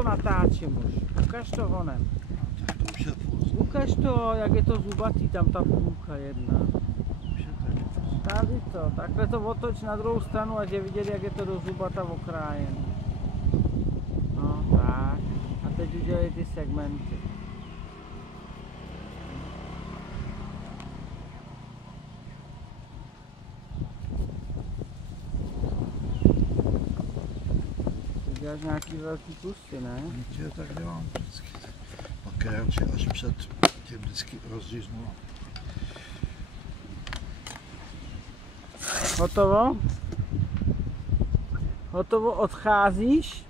to natáčím už. Ukaž to honem. Ukaž to, jak je to zubatý, tam ta půlka jedna. Tady to, takhle to otoč na druhou stranu, ať je vidět, jak je to do zubata okrájený. No, tak. A teď udělej ty segmenty. Děláš nějaký velký kusy, ne? Já tak dělám vždycky. Pak radši až před tím vždycky rozříznu. Hotovo? Hotovo, odcházíš?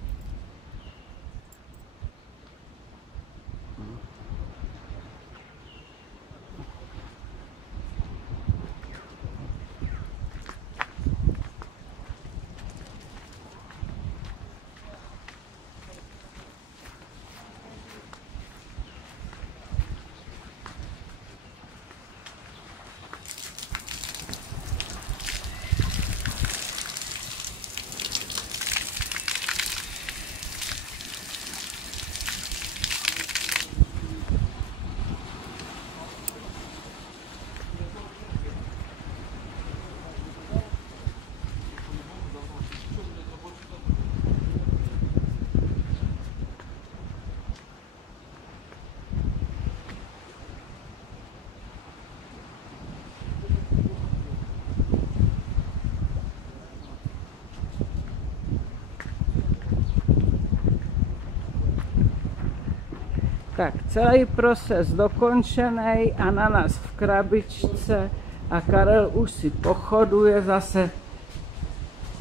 Tak, celý proces dokončený, ananas v krabičce a Karel už si pochoduje zase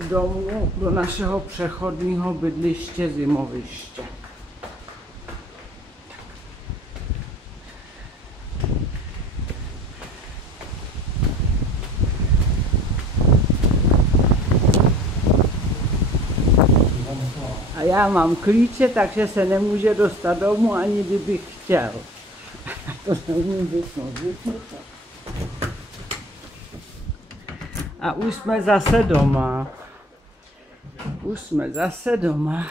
domů do našeho přechodného bydliště, zimoviště. A já mám klíče, takže se nemůže dostat domů, ani kdybych chtěl. To neumím vypnout. A už jsme zase doma. Už jsme zase doma.